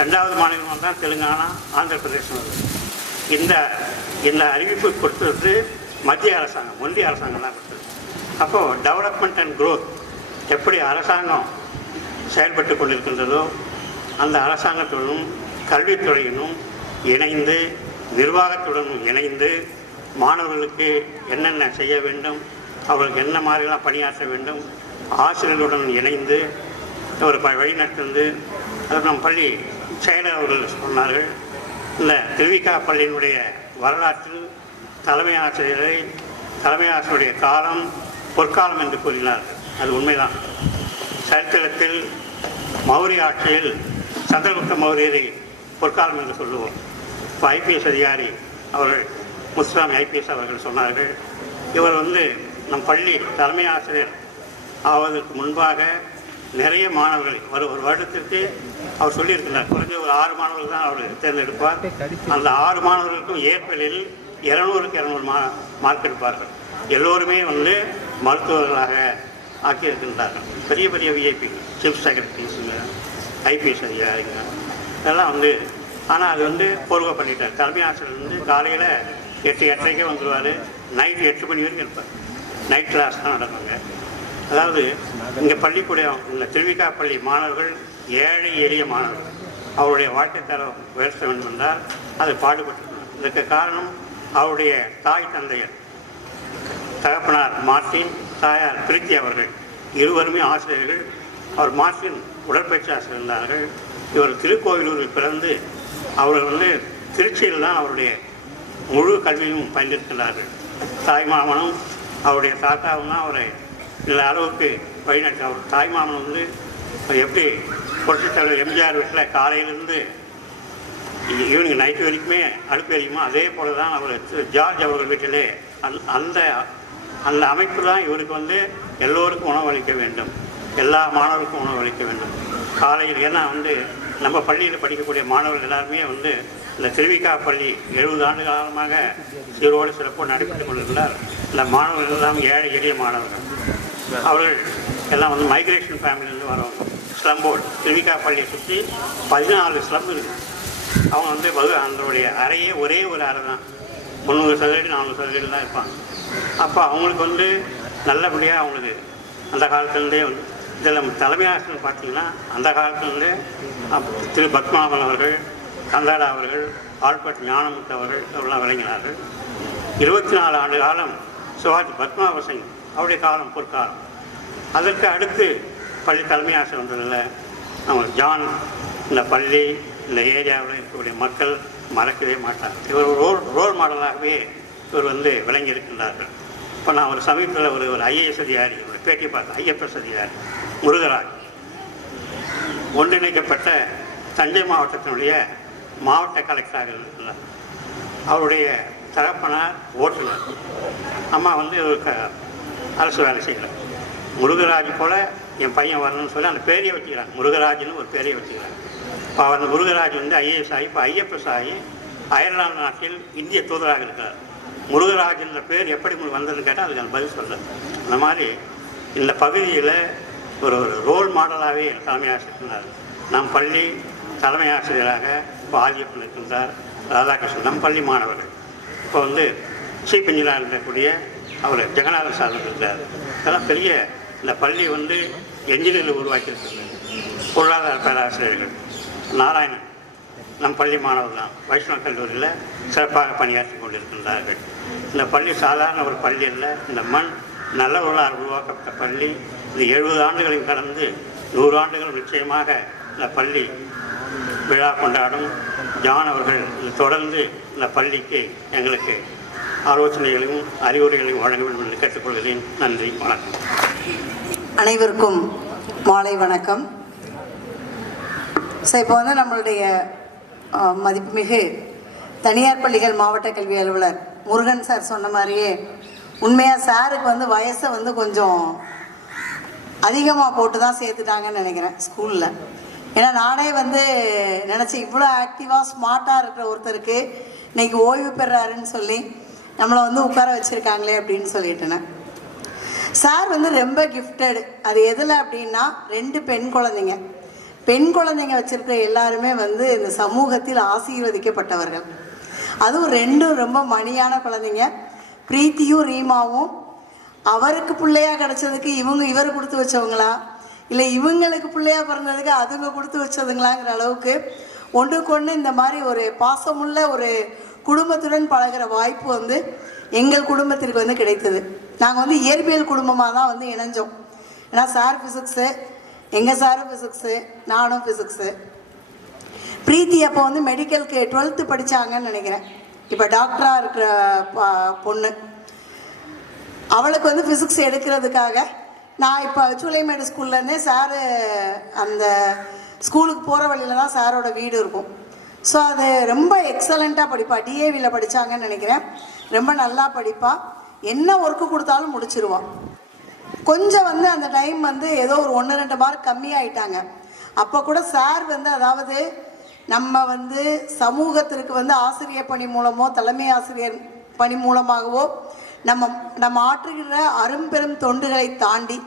2வது மாநிலம் தான் தெலுங்கானா, ஆந்திர பிரதேசம். இந்த அறிவிப்பு கொடுத்தது மத்திய அரசாங்கம், ஒன்றிய அரசாங்கம் தான் கொடுத்தது. அப்போது டெவலப்மெண்ட் அண்ட் க்ரோத் எப்படி அரசாங்கம் செயல்பட்டு கொண்டிருக்கின்றதோ அந்த அரசாங்கத்துடனும் கல்வித்துறையினும் இணைந்து நிர்வாகத்துடன் இணைந்து மாணவர்களுக்கு என்னென்ன செய்ய வேண்டும், அவர்களுக்கு என்ன மாதிரிலாம் பணியாற்ற வேண்டும், ஆசிரியர்களுடன் இணைந்து ஒரு வழிநடத்துந்து அது நம் பள்ளி செயலர் அவர்கள் சொன்னார்கள். இந்த திருவிக்கா பள்ளியினுடைய வரலாற்றில் தலைமை ஆசிரியருடைய காலம் பொற்காலம் என்று கூறினார்கள். அது உண்மைதான். சரித்திரத்தில் மௌரிய ஆட்சியில் சந்திரகுப்த மௌரியரை பொற்காலம் என்று சொல்லுவோம். இப்போ ஐபிஎஸ் அதிகாரி அவர்கள் முத்துசாமி ஐபிஎஸ் அவர்கள் சொன்னார்கள், இவர் நம் பள்ளி தலைமை ஆசிரியர் ஆவதற்கு முன்பாக நிறைய மாணவர்கள் ஒரு வருடத்திற்கு அவர் சொல்லியிருக்கிறார், குறைஞ்ச ஒரு 6 மாணவர்கள் தான் அவர் தேர்ந்தெடுப்பார். அந்த 6 மாணவர்களுக்கும் ஏற்பிலில் 200க்கு 200 மார்க் எடுப்பார்கள். எல்லோருமே மருத்துவர்களாக ஆக்கியிருக்கின்றார்கள். பெரிய பெரிய விஐபி, சீஃப் செக்ரட்டரிஸுங்க, ஐபிஎஸ் அதிகாரிங்க இதெல்லாம் ஆனால் அது பொறுவை பண்ணிட்டார். தலைமை ஆசிரியர் காலையில் 8:30க்கே வந்துடுவார், நைட்டு 8 மணி வரைக்கும் இருப்பார். நைட் கிளாஸ் தான் நடக்குங்க. அதாவது இங்கே பள்ளிக்கூடம் இந்த திருவிக்கா பள்ளி மாணவர்கள் ஏழை எளிய மாணவர்கள். அவருடைய வாழ்க்கை தரம் உயர்த்த வேண்டும் என்றால் அதை பாடுபட்டுள்ளனர். இதற்கு காரணம் அவருடைய தாய் தந்தையர், தகப்பனார் மார்ட்டின், தாயார் பிரீத்தி அவர்கள் இருவருமே ஆசிரியர்கள். அவர் மார்ட்டின் உடற்பயிற்சி ஆசிரியர் இருந்தார்கள். இவர் திருக்கோவிலூரில் பிறந்து அவர்கள் திருச்சியில் தான் அவருடைய முழு கல்வியும் பயின்றிருக்கிறார்கள். தாய்மாமனும் அவருடைய தாத்தாவும் தான் அவரை இந்த அளவுக்கு வழிநடத்த. அவர் தாய்மாமன் எப்படி புரட்சித் தலைவர் எம்ஜிஆர் வீட்டில் காலையிலேருந்து ஈவினிங் நைட்டு வரைக்குமே அடுப்பு எரியுமோ அதே போல தான் அவர் ஜார்ஜ் அவர்கள் வீட்டிலே அந்த அந்த அமைப்பு தான் இவருக்கு எல்லோருக்கும் உணவளிக்க வேண்டும், எல்லா மாணவருக்கும் உணவளிக்க வேண்டும் காலையில். ஏன்னா நம்ம பள்ளியில் படிக்கக்கூடிய மாணவர்கள் எல்லாருமே இந்த திருவிக்கா பள்ளி 70 ஆண்டு காலமாக சீரோடு சிறப்போடு நடைபெற்றுக் கொண்டிருந்தார். இந்த மாணவர்கள் எல்லாம் ஏழை எளிய மாணவர்கள். அவர்கள் எல்லாம் மைக்ரேஷன் ஃபேமிலியிலேருந்து வரவங்க. ஸ்லம் போர்டு திருவிக்கா பள்ளியை சுற்றி 14 ஸ்லம் இருக்குது. அவங்க அதனுடைய அறையே ஒரே ஒரு அறை தான், 300 சதுரடி 400 சதுரடி தான் இருப்பாங்க. அப்போ அவங்களுக்கு நல்லபடியாக அவங்களுக்கு அந்த காலத்துலேருந்தே இதில் தலைமை ஆசிரியர் பார்த்தீங்கன்னா அந்த காலத்துலேருந்தே திரு பத்மாவன் அவர்கள், கந்தாடா அவர்கள், ஆல்பர்ட் ஞானமுத்து அவர்கள் அவர்களாம் விளங்கினார்கள். 24 ஆண்டு காலம் சிவாஜி பத்மாவ சிங் அவருடைய காலம் பொற்காலம். அதற்கு அடுத்து பள்ளி தலைமை ஆசிரியர் வந்ததில்லை அவங்க ஜான். இந்த பள்ளி இந்த ஏரியாவில் இருக்கக்கூடிய மக்கள் மறக்கவே மாட்டார். இவர் ஒரு ரோல் மாடலாகவே இவர் விளங்கி இருக்கின்றார்கள். இப்போ நான் ஒரு சமீபத்தில் ஒரு ஐஏஎஸ் அதிகாரி ஒரு பேட்டி பார்த்தேன். ஐஎஃப்எஸ் அதிகாரி முருகராஜ் ஒன்றிணைக்கப்பட்ட தஞ்சை மாவட்டத்தினுடைய மாவட்ட கலெக்டராக இருக்கிறார். அவருடைய தகப்பனார் ஓட்டுநர், அம்மா அரசு வேலை செய்கிறார். முருகராஜ் போல் என் பையன் வரணும்னு சொல்லி அந்த பேரையை வச்சுக்கிறாங்க, முருகராஜ்னு ஒரு பேரையை வச்சுக்கிறாங்க. இப்போ அந்த முருகராஜ் ஐஏஎஸ் ஆகி இப்போ ஐஎஃப்எஸ் ஆகி அயர்லாந்து நாட்டில் இந்திய தூதராக இருக்கிறார். முருகராஜ் என்ற பேர் எப்படி உங்களுக்கு வந்ததுன்னு கேட்டால் அதுக்கு அந்த பதில் சொல்கிறேன். அந்த மாதிரி இந்த பகுதியில் ஒரு ரோல் மாடலாகவே தலைமை ஆசிரியர். நம் பள்ளி தலைமை ஆசிரியராக இப்போ ஆதியப்பன் இருக்கின்றார் ராதாகிருஷ்ணன். நம் பள்ளி மாணவர்கள் இப்போ சீஃப் இன்ஜினியராக இருக்கக்கூடிய அவர் ஜெகநாதன் சார் இருக்கிறார். இதெல்லாம் பெரிய இந்த பள்ளி என்ஜினியரில் உருவாக்கியிருக்கிறது. பொருளாதார பேராசிரியர்கள் நாராயணன் நம் பள்ளி மாணவர் தான் வைஷ்ணவ கல்லூரியில் சிறப்பாக பணியாற்றி கொண்டிருக்கின்றார்கள். இந்த பள்ளி சாதாரண ஒரு பள்ளி இல்லை, இந்த மண் நல்லவர்களால் உருவாக்கப்பட்ட பள்ளி. இது 70 ஆண்டுகளையும் கடந்து 100 ஆண்டுகள் நிச்சயமாக இந்த பள்ளி விழா கொண்டாடும். ஜான் அவர்கள் தொடர்ந்து இந்த பள்ளிக்கு எங்களுக்கு ஆலோசனைகளையும் அறிவுரைகளையும் வழங்க வேண்டும் என்று கேட்டுக்கொள்கிறேன். நன்றி, வணக்கம். அனைவருக்கும் மாலை வணக்கம். ஸோ இப்போ நம்மளுடைய மதிப்புமிகு தனியார் பள்ளிகள் மாவட்ட கல்வி அலுவலர் முருகன் சார் சொன்ன மாதிரியே உண்மையாக சாருக்கு வயசை கொஞ்சம் அதிகமாக போட்டு தான் சேர்த்துட்டாங்கன்னு நினைக்கிறேன் ஸ்கூலில். ஏன்னா நானே நினச்சேன் இவ்வளோ ஆக்டிவாக ஸ்மார்ட்டாக இருக்கிற ஒருத்தருக்கு இன்னைக்கு ஓய்வு பெறாருன்னு சொல்லி நம்மளை உட்கார வச்சுருக்காங்களே அப்படின்னு சொல்லிட்டேன். சார் ரொம்ப கிஃப்டட். அது எதில் அப்படின்னா 2 பெண் குழந்தைங்க வச்சுருக்கிற எல்லாருமே இந்த சமூகத்தில் ஆசீர்வதிக்கப்பட்டவர்கள். அதுவும் 2 ரொம்ப மணியான குழந்தைங்க. பிரீத்தியும் ரீமாவும் அவருக்கு பிள்ளையாக கிடச்சதுக்கு இவர் கொடுத்து வச்சவங்களா இல்லை இவங்களுக்கு பிள்ளையாக பிறந்ததுக்கு அதுங்க கொடுத்து வச்சதுங்களாங்கிற அளவுக்கு ஒன்றுக்கொன்று இந்த மாதிரி ஒரு பாசமுள்ள ஒரு குடும்பத்துடன் பழகிற வாய்ப்பு வந்து எங்கள் குடும்பத்திற்கு வந்து கிடைத்தது. நாங்கள் வந்து இயற்பியல் குடும்பமாக தான் வந்து இணைஞ்சோம். ஏன்னா சார் ஃபிசிக்ஸு, எங்கள் சாரும் ஃபிசிக்ஸு, நானும் ஃபிசிக்ஸு. பிரீத்தி அப்போ வந்து மெடிக்கலுக்கு 12th படித்தாங்கன்னு நினைக்கிறேன். இப்போ டாக்டராக இருக்கிற பொண்ணு. அவளுக்கு வந்து ஃபிசிக்ஸ் எடுக்கிறதுக்காக நான் இப்போ சூளைமேடு ஸ்கூல்லேருந்தே சாரு அந்த ஸ்கூலுக்கு போகிற வழியில் தான் சாரோட வீடு இருக்கும். ஸோ அது ரொம்ப எக்ஸலண்ட்டாக படிப்பா. டிஏவியில் படித்தாங்கன்னு நினைக்கிறேன். ரொம்ப நல்லா படிப்பா. என்ன ஒர்க்கு கொடுத்தாலும் முடிச்சிருவான். கொஞ்சம் வந்து அந்த டைம் வந்து ஏதோ ஒரு 1-2 மார்க் கம்மியாயிட்டாங்க. அப்போ கூட சார் வந்து அதாவது நம்ம வந்து சமூகத்திற்கு வந்து ஆசிரியர் பணி மூலமோ தலைமை ஆசிரியர் பணி மூலமாகவோ நம்ம ஆற்றுகிற அரும்பெரும் தொண்டுகளை தாண்டி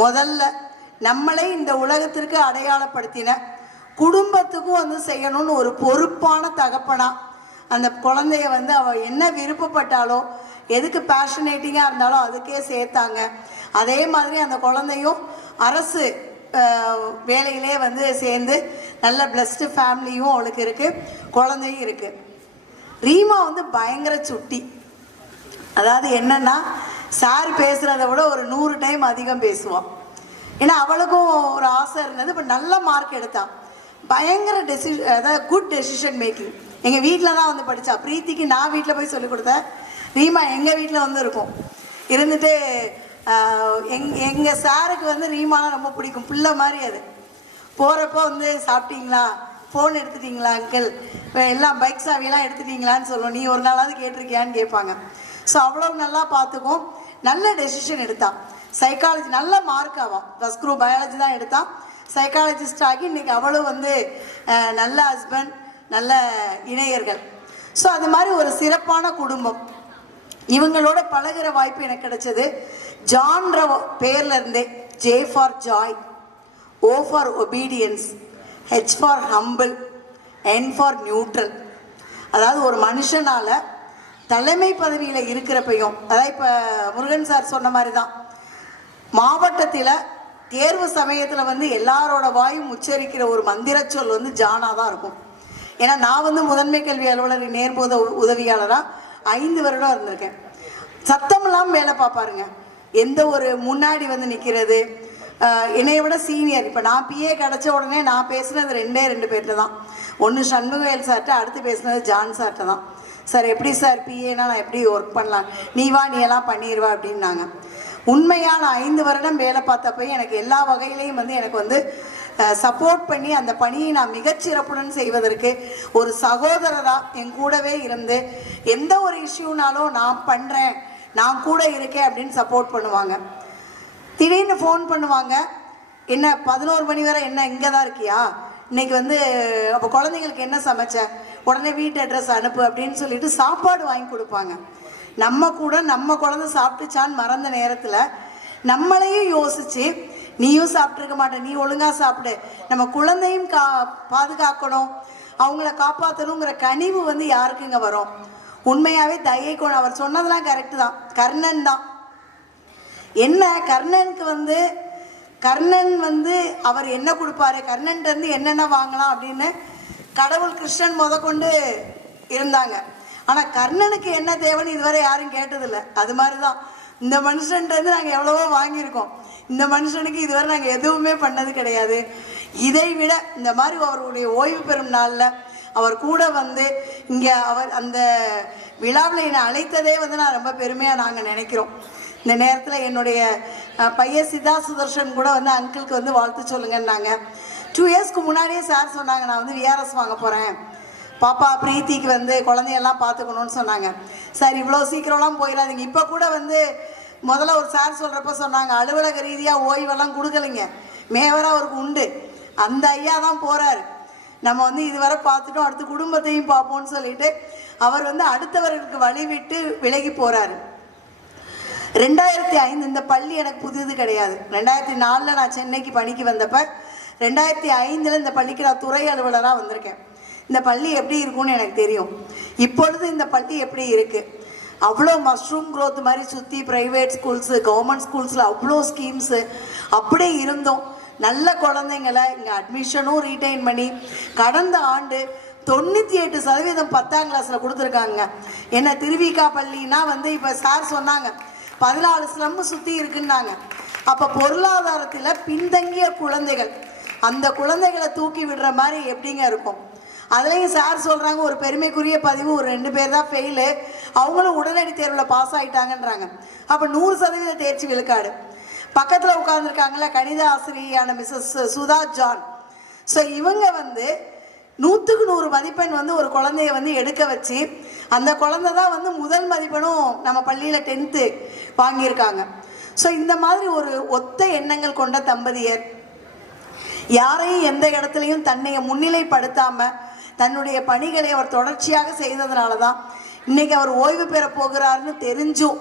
முதல்ல நம்மளை இந்த உலகத்திற்கு அடையாளப்படுத்தின குடும்பத்துக்கும் வந்து செய்யணும்னு ஒரு பொறுப்பான தகப்பனா அந்த குழந்தைய வந்து அவள் என்ன விருப்பப்பட்டாலோ எதுக்கு பேஷனேட்டிங்காக இருந்தாலோ அதுக்கே சேர்த்தாங்க. அதே மாதிரி அந்த குழந்தையும் அரசு வேலையிலே வந்து சேர்ந்து நல்ல பிளஸ்டு ஃபேமிலியும் அவளுக்கு இருக்குது, குழந்தையும் இருக்குது. ரீமா வந்து பயங்கர சுட்டி. அதாவது என்னன்னா சார் பேசுகிறத விட ஒரு 100 டைம் அதிகம் பேசுவான். ஏன்னா அவளுக்கும் ஒரு ஆசை இருந்தது. இப்போ நல்ல மார்க் எடுத்தான். பயங்கர அதாவது குட் டெசிஷன் மேக்கிங். எங்கள் வீட்டில் தான் வந்து படித்தா. பிரீத்திக்கு நான் வீட்டில் போய் சொல்லிக் கொடுத்தேன். ரீமா எங்கள் வீட்டில் வந்து இருக்கும். இருந்துட்டு எங்கள் சாருக்கு வந்து ரீமானா ரொம்ப பிடிக்கும். பிள்ளை மாதிரி அது. போகிறப்போ வந்து சாப்பிட்டீங்களா, ஃபோன் எடுத்துட்டிங்களா அங்கிள், எல்லாம் பைக் சாவியெல்லாம் எடுத்துட்டிங்களான்னு சொல்லுவோம். நீ ஒரு நாளாவது கேட்டிருக்கியான்னு கேட்பாங்க. ஸோ அவ்வளோ நல்லா பார்த்துக்கும். நல்ல டெசிஷன் எடுத்தான். சைக்காலஜி நல்ல மார்க் ஆவான். ஃபஸ்ட் குரூப் பயாலஜி தான் எடுத்தான். சைக்காலஜிஸ்ட் ஆகி இன்றைக்கி அவளும் வந்து நல்ல ஹஸ்பண்ட், நல்ல இணையர்கள். ஸோ அது மாதிரி ஒரு சிறப்பான குடும்பம். இவங்களோட பழகிற வாய்ப்பு எனக்கு கிடைச்சது. ஜான்ற பேர்ல இருந்தே J for joy, O for obedience, H for humble, N for neutral. அதாவது ஒரு மனுஷனால தலைமை பதவியில் இருக்கிறப்பையும், அதாவது இப்போ முருகன் சார் சொன்ன மாதிரி தான் மாவட்டத்தில் தேர்வு சமயத்தில் வந்து எல்லாரோட வாயும் உச்சரிக்கிற ஒரு மந்திர சொல் வந்து ஜானா தான் இருக்கும். ஏன்னா நான் வந்து முதன்மை கல்வி அலுவலர் நேர்போத உதவியாளராக 5 வருடம் இருந்திருக்கேன். சத்தம் இல்லாமல் வேலை பார்ப்பாருங்க. எந்த ஒரு முன்னாடி வந்து நிற்கிறது, என்னைய விட சீனியர். இப்போ நான் பிஏ கிடச்ச உடனே நான் பேசுனது 2 பேர்கிட்ட தான். ஒன்று சண்முகவேல் சார்கிட்ட, அடுத்து பேசுனது ஜான் சார்கிட்ட தான். சார் எப்படி சார் பிஏனா நான் எப்படி ஒர்க் பண்ணலாம், நீ வா நீ எல்லாம் பண்ணிடுவா அப்படின்னாங்க. உண்மையாக நான் 5 வருடம் வேலை பார்த்தப்போ எனக்கு எல்லா வகையிலையும் வந்து எனக்கு வந்து சப்போர்ட் பண்ணி அந்த பணியை நான் மிகச்சிறப்புடன் செய்வதற்கு ஒரு சகோதரராக என் கூடவே இருந்து எந்த ஒரு இஷ்யூனாலும் நான் பண்ணுறேன், நான் கூட இருக்கேன் அப்படின்னு சப்போர்ட் பண்ணுவாங்க. திடீர்னு ஃபோன் பண்ணுவாங்க, என்ன 11 மணி வரை என்ன இங்கே தான் இருக்கியா, இன்னைக்கு வந்து அப்போ குழந்தைங்களுக்கு என்ன சமைச்ச, உடனே வீட்டு அட்ரஸ் அனுப்பு அப்படின்னு சொல்லிட்டு சாப்பாடு வாங்கி கொடுப்பாங்க. நம்ம கூட நம்ம குழந்தை சாப்பிட்டுச்சான்னு மறந்த நேரத்தில் நம்மளையும் யோசிச்சு நீயும் சாப்பிட்ருக்க மாட்டேன், நீ ஒழுங்காக சாப்பிடு, நம்ம குழந்தையும் பாதுகாக்கணும், அவங்கள காப்பாற்றணுங்கிற கனிவு வந்து யாருக்குங்க வரும்? உண்மையாகவே தயை கொண்டு அவர் சொன்னதெல்லாம் கரெக்டு தான். கர்ணன் தான். என்ன கர்ணன் வந்து அவர் என்ன கொடுப்பாரு, கர்ணன்ட்டு என்னென்ன வாங்கலாம் அப்படின்னு கடவுள் கிருஷ்ணன் கொண்டு இருந்தாங்க. ஆனால் கர்ணனுக்கு என்ன தேவைன்னு இதுவரை யாரும் கேட்டதில்லை. அது மாதிரி தான் இந்த மனுஷன்ட்டு நாங்கள் எவ்வளவோ வாங்கியிருக்கோம். இந்த மனுஷனுக்கு இதுவரை நாங்கள் எதுவுமே பண்ணது கிடையாது. இதை விட இந்த மாதிரி அவருடைய ஓய்வு பெறும் நாளில் அவர் கூட வந்து இங்கே அவர் அந்த விழாவில் என்னை அழைத்ததே வந்து நான் ரொம்ப பெருமையாக நாங்கள் நினைக்கிறோம். இந்த நேரத்தில் என்னுடைய பையன் சிதா சுதர்ஷன் கூட வந்து அங்கிளுக்கு வந்து வாழ்த்து சொல்லுங்கன்னாங்க. 2 இயர்ஸ்க்கு முன்னாடியே சார் சொன்னாங்க, நான் வந்து விஆர்எஸ் வாங்க போகிறேன், பாப்பா பிரீத்திக்கு வந்து குழந்தையெல்லாம் பார்த்துக்கணும்னு சொன்னாங்க. சார் இவ்வளோ சீக்கிரம்லாம் போயிடாதீங்க. இப்போ கூட வந்து முதல்ல ஒரு சார் சொல்கிறப்ப சொன்னாங்க, அலுவலக ரீதியாக ஓய்வெல்லாம் கொடுக்கலைங்க, மேவராக அவருக்கு உண்டு, அந்த ஐயா தான் போகிறாரு, நம்ம வந்து இதுவரை பார்த்துட்டோம், அடுத்து குடும்பத்தையும் பார்ப்போம்னு சொல்லிட்டு அவர் வந்து அடுத்தவர்களுக்கு வழிவிட்டு விலகி போகிறாரு. 2005 இந்த பள்ளி எனக்கு புதிது கிடையாது. 2004 நான் சென்னைக்கு பணிக்கு வந்தப்போ 2005 இந்த பள்ளிக்கு நான் துறை அலுவலராக வந்திருக்கேன். இந்த பள்ளி எப்படி இருக்கும்னு எனக்கு தெரியும். இப்பொழுது இந்த பள்ளி எப்படி இருக்குது, அவ்வளோ மஷ்ரூம் க்ரோத் மாதிரி சுற்றி ப்ரைவேட் ஸ்கூல்ஸு கவர்மெண்ட் ஸ்கூல்ஸில் அவ்வளோ ஸ்கீம்ஸு அப்படியே இருந்தோம். நல்ல குழந்தைங்களை இங்கே அட்மிஷனும் ரீட்டைன் பண்ணி கடந்த ஆண்டு 98% 10ஆம் கிளாஸில் கொடுத்துருக்காங்க. என்ன திருவிக்கா பள்ளினா வந்து இப்போ சார் சொன்னாங்க 14 ஸ்லம்மு சுற்றி இருக்குன்னாங்க. அப்போ பொருளாதாரத்தில் பின்தங்கிய குழந்தைகள், அந்த குழந்தைகளை தூக்கி விடுற மாதிரி எப்படிங்க இருக்கும்? அதுலேயும் சார் சொல்கிறாங்க ஒரு பெருமைக்குரிய பதிவு, ஒரு 2 பேர் தான் ஃபெயிலு, அவங்களும் உடனடி தேர்வில் பாஸ் ஆகிட்டாங்கன்றாங்க. அப்போ 100% தேர்ச்சி விழுக்காடு. பக்கத்தில் உட்கார்ந்துருக்காங்கள கணித ஆசிரியரான மிஸ்ஸஸ் சுதா ஜான். ஸோ இவங்க வந்து 100க்கு 100 மதிப்பெண் வந்து ஒரு குழந்தைய வந்து எடுக்க வச்சு அந்த குழந்தை தான் வந்து முதல் மதிப்பெண்ணும் நம்ம பள்ளியில் 10th வாங்கியிருக்காங்க. ஸோ இந்த மாதிரி ஒரு ஒத்த எண்ணங்கள் கொண்ட தம்பதியர் யாரையும் எந்த இடத்துலையும் தன்னை முன்னிலைப்படுத்தாம தன்னுடைய பணிகளை அவர் தொடர்ச்சியாக செய்ததுனால தான் இன்னைக்கு அவர் ஓய்வு பெற போகிறாருன்னு தெரிஞ்சும்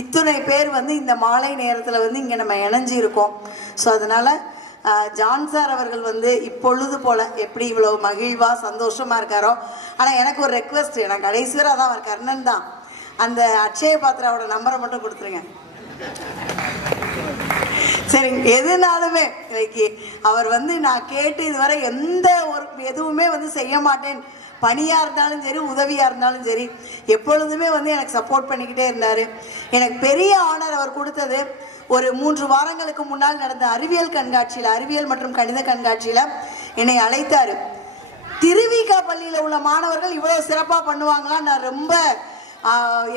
இத்தனை பேர் வந்து இந்த மாலை நேரத்தில் வந்து இங்கே நம்ம இணைஞ்சு இருக்கோம். ஸோ அதனால ஜான் சார் அவர்கள் வந்து இப்பொழுது போல எப்படி இவ்வளோ மகிழ்வாக சந்தோஷமாக இருக்காரோ. ஆனால் எனக்கு ஒரு ரெக்வஸ்ட், நான் கடைசி வரை அதான் அவர் கர்ணன் தான், அந்த அக்ஷய பாத்ராவோட நம்பரை மட்டும் கொடுத்துருங்க. சரிங்க, எதுனாலுமே இன்னைக்கு அவர் வந்து நான் கேட்டு இதுவரை எந்த ஒரு எதுவுமே வந்து செய்ய மாட்டேன், பணியாக இருந்தாலும் சரி உதவியாக இருந்தாலும் சரி எப்பொழுதுமே வந்து எனக்கு சப்போர்ட் பண்ணிக்கிட்டே இருந்தார். எனக்கு பெரிய ஆனர் அவர் கொடுத்தது ஒரு 3 வாரங்களுக்கு முன்னால் நடந்த அறிவியல் கண்காட்சியில், அறிவியல் மற்றும் கணித கண்காட்சியில் என்னை அழைத்தார். திருவிக்கா பள்ளியில் உள்ள மாணவர்கள் இவ்வளோ சிறப்பாக பண்ணுவாங்களா, நான் ரொம்ப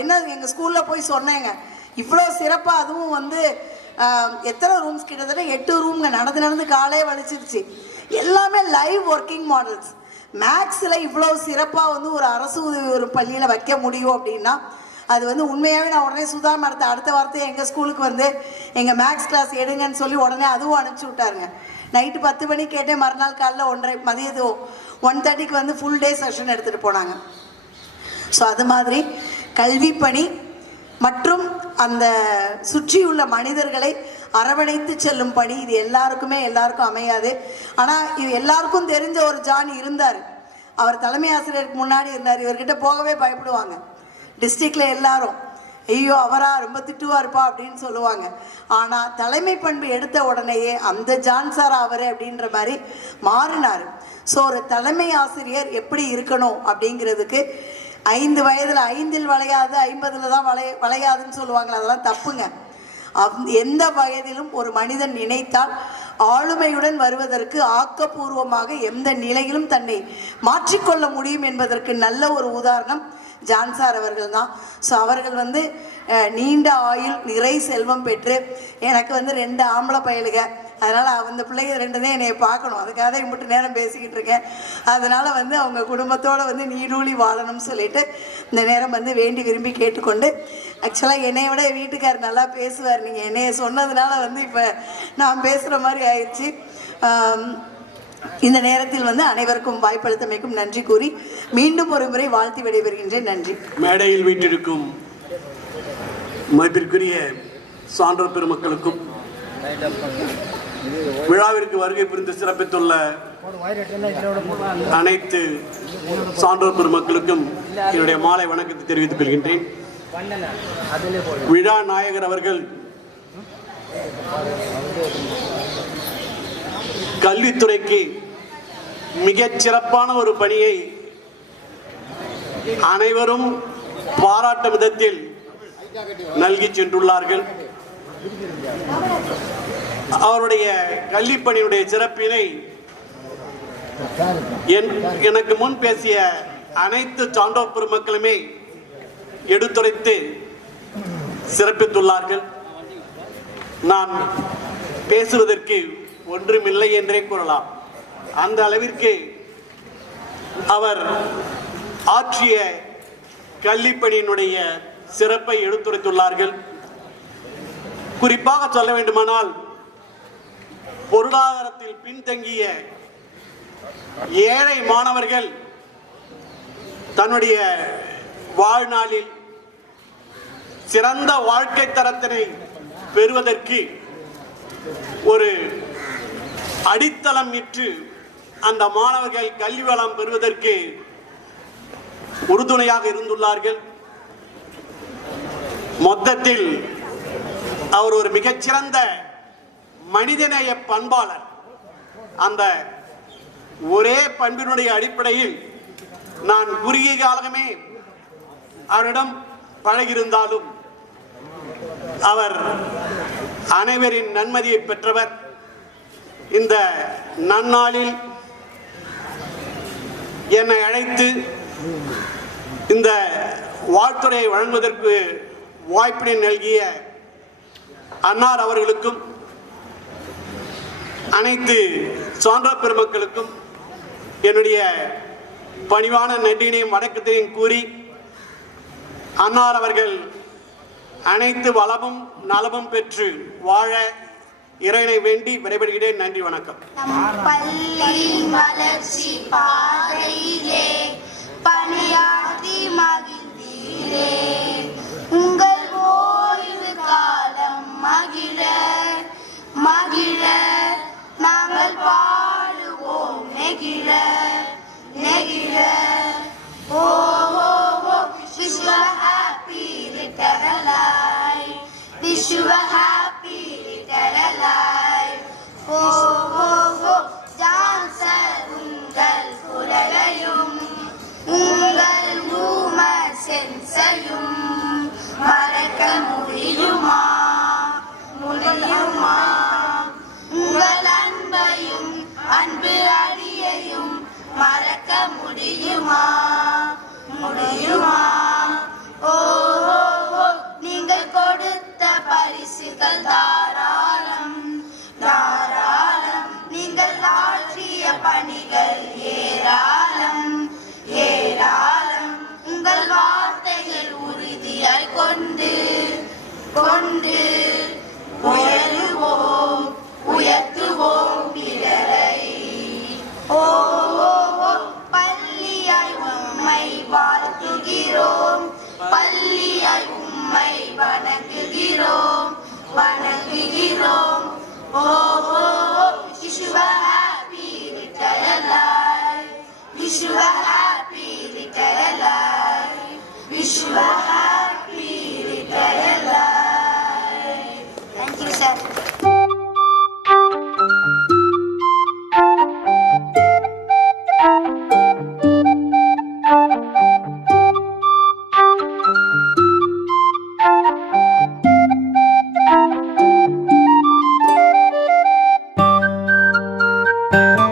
என்ன எங்கள் ஸ்கூலில் போய் சொன்னேங்க. இவ்வளோ சிறப்பாக, அதுவும் வந்து எத்தனை ரூம்ஸ், கிட்டத்தட்ட 8 ரூம்ங்க, நடந்து காலே வலிச்சிருச்சு. எல்லாமே லைவ் ஒர்க்கிங் மாடல்ஸ். மேக்ஸில் இவ்வளோ சிறப்பாக வந்து ஒரு அரசு உதவி ஒரு பள்ளியில் வைக்க முடியும் அப்படின்னா அது வந்து உண்மையாகவே நான் உடனே சுதா மேடத்தை அடுத்த வாரத்தையே எங்கள் ஸ்கூலுக்கு வந்து எங்கள் மேக்ஸ் கிளாஸ் எடுங்கன்னு சொல்லி உடனே அதுவும் அனுப்பிச்சி விட்டாருங்க. நைட்டு 10 மணிக்கு கேட்டேன், மறுநாள் காலைல 1:30 மதியத்து 1:30க்கு வந்து ஃபுல் டே செஷன் எடுத்துகிட்டு போனாங்க. ஸோ அது மாதிரி கல்வி பணி மற்றும் அந்த சுற்றியுள்ள மனிதர்களை அரவணைத்து செல்லும் பணி இது எல்லாருக்கும் அமையாது. ஆனால் இது எல்லாருக்கும் தெரிஞ்ச ஒரு ஜான் இருந்தார். அவர் தலைமை ஆசிரியருக்கு முன்னாடி இருந்தார். இவர்கிட்ட போகவே பயப்படுவாங்க. டிஸ்ட்ரிக்டில் எல்லாரும் ஐயோ அவரா ரொம்ப திட்டுவார்ப்பா அப்படின்னு சொல்லுவாங்க. ஆனால் தலைமை பண்பு எடுத்த உடனேயே அந்த ஜான் சார் அவர் அப்படின்ற மாதிரி மாறினார். ஸோ ஒரு தலைமை ஆசிரியர் எப்படி இருக்கணும் அப்படிங்கிறதுக்கு 5 வயதில் 5ல் வளையாது 50ல் தான் வளையாதுன்னு சொல்லுவாங்களே, அதெல்லாம் தப்புங்க. எந்த வயதிலும் ஒரு மனிதன் நினைத்தால் ஆளுமையுடன் வருவதற்கு ஆக்கப்பூர்வமாக எந்த நிலையிலும் தன்னை மாற்றிக்கொள்ள முடியும் என்பதற்கு நல்ல ஒரு உதாரணம் ஜான்சார் அவர்கள் தான். ஸோ அவர்கள் வந்து நீண்ட ஆயுள் நிறை செல்வம் பெற்று எனக்கு வந்து 2 ஆம்பளை பயலுக, அதனால் அந்த பிள்ளைங்க 2 தான் என்னை பார்க்கணும், அதுக்காக தான் மட்டும் நேரம் பேசிக்கிட்டு இருக்கேன். அதனால் வந்து அவங்க குடும்பத்தோடு வந்து நீடூழி வாழணும்னு சொல்லிட்டு இந்த நேரம் வந்து வேண்டி விரும்பி கேட்டுக்கொண்டு, ஆக்சுவலாக என்னை விட வீட்டுக்கார் நல்லா பேசுவார். நீங்கள் என்னைய சொன்னதுனால வந்து இப்போ நான் பேசுகிற மாதிரி ஆயிடுச்சு. இந்த நேரத்தில் வந்து அனைவருக்கும் வாய்ப்பளித்தமைக்கும் நன்றி கூறி மீண்டும் ஒரு முறை வாழ்த்தி விடைபெறுகின்றேன். நன்றி. மேடையில் வீட்டிற்கும் மதிப்பிற்குரிய சான்றோர் பெருமக்களுக்கும் விழாவிற்கு வருகை புரிந்து சிறப்பித்துள்ள அனைத்து சான்றோர் பெருமக்களுக்கும் என்னுடைய மாலை வணக்கத்தை தெரிவித்துக் கொள்கின்றேன். விழா நாயகர் அவர்கள் கல்வித்துறைக்கு மிகச் சிறப்பான ஒரு பணியை அனைவரும் பாராட்டும் விதத்தில் நல்கி சென்றுள்ளார்கள். அவருடைய கல்விப்பணியுடைய சிறப்பினை எனக்கு முன் பேசிய அனைத்து சான்றோர் பெருமக்களுமே எடுத்துரைத்து சிறப்பித்துள்ளார்கள். நான் பேசுவதற்கு ஒன்றுமில்லை என்றே கூறலாம். அந்த அளவிற்கு அவர் ஆற்றிய கல்விப்பணியினுடைய சிறப்பை எடுத்துரைத்துள்ளார்கள். குறிப்பாக சொல்ல வேண்டுமானால் பொருளாதாரத்தில் பின்தங்கிய ஏழை மாணவர்கள் தன்னுடைய வாழ்நாளில் சிறந்த வாழ்க்கை தரத்தினை பெறுவதற்கு ஒரு அடித்தளம் இட்டு அந்த மாணவர்கள் கல்வி வளம் பெறுவதற்கு உறுதுணையாக இருந்துள்ளார்கள். மொத்தத்தில் அவர் ஒரு மிகச்சிறந்த மனிதநேய பண்பாளர். அந்த ஒரே பண்பினுடைய அடிப்படையில் நான் குறுகிய காலமே அவரிடம் பழகியிருந்தாலும் அவர் அனைவரின் நன்மதியை பெற்றவர். இந்த நன்னாளில் என்னை அழைத்து இந்த வாழ்த்துறையை வழங்குவதற்கு வாய்ப்பினை நல்கிய அன்னார் அவர்களுக்கும் அனைத்து சான்றோர் பெருமக்களுக்கும் என்னுடைய பணிவான நன்றியினையும் வணக்கத்தையும் கூறி, அன்னார் அவர்கள் அனைத்து வளமும் நலமும் பெற்று வாழ இறைவனை வேண்டி விடைபெறுகிறேன். நன்றி, வணக்கம். பள்ளி வளர்ச்சி பாதையிலே பணியாற்றி மகிழ்ந்தீரே, உங்கள் ஓய்வு காலம் மகிழ மகிழ நாங்கள் வாழுவோம் நெகிழ நெகிழ. ஓ ஓ ஓ wish you a happy retired life, wish you a happy retired life. ஓ ஓ ஓ ஜான்சன் உங்கள் குரலையும் உங்கள் ஹியூமர் சென்ஸையும் மறக்க முடியுமா முடியுமா? உங்கள் அன்பையும் அன்பு அடியையும் மறக்க முடியுமா முடியுமா? ஓ ஓ ஓ நீங்கள் கொடுத்த பரிசுகள் தாராளம் தாராளம், நீங்கள் ஆற்றிய பணிகள் ஏராளம் ஏராளம். உங்கள் வார்த்தைகள் உறுதியாய் கொண்டு கொண்டு உயருவோம் உயர்த்துவோம் பிறரை. ஓ ஓ ஓ பள்ளியாய் உம்மை வாழ்த்துகிறோம், பள்ளியாய் உம்மை வணங்குகிறோம் வணங்குகிறோம். ஓ ஓ ஓ wish you a happy retired life, wish you a happy retired life, wish you a happy retired life. Thank you, sir. Thank you.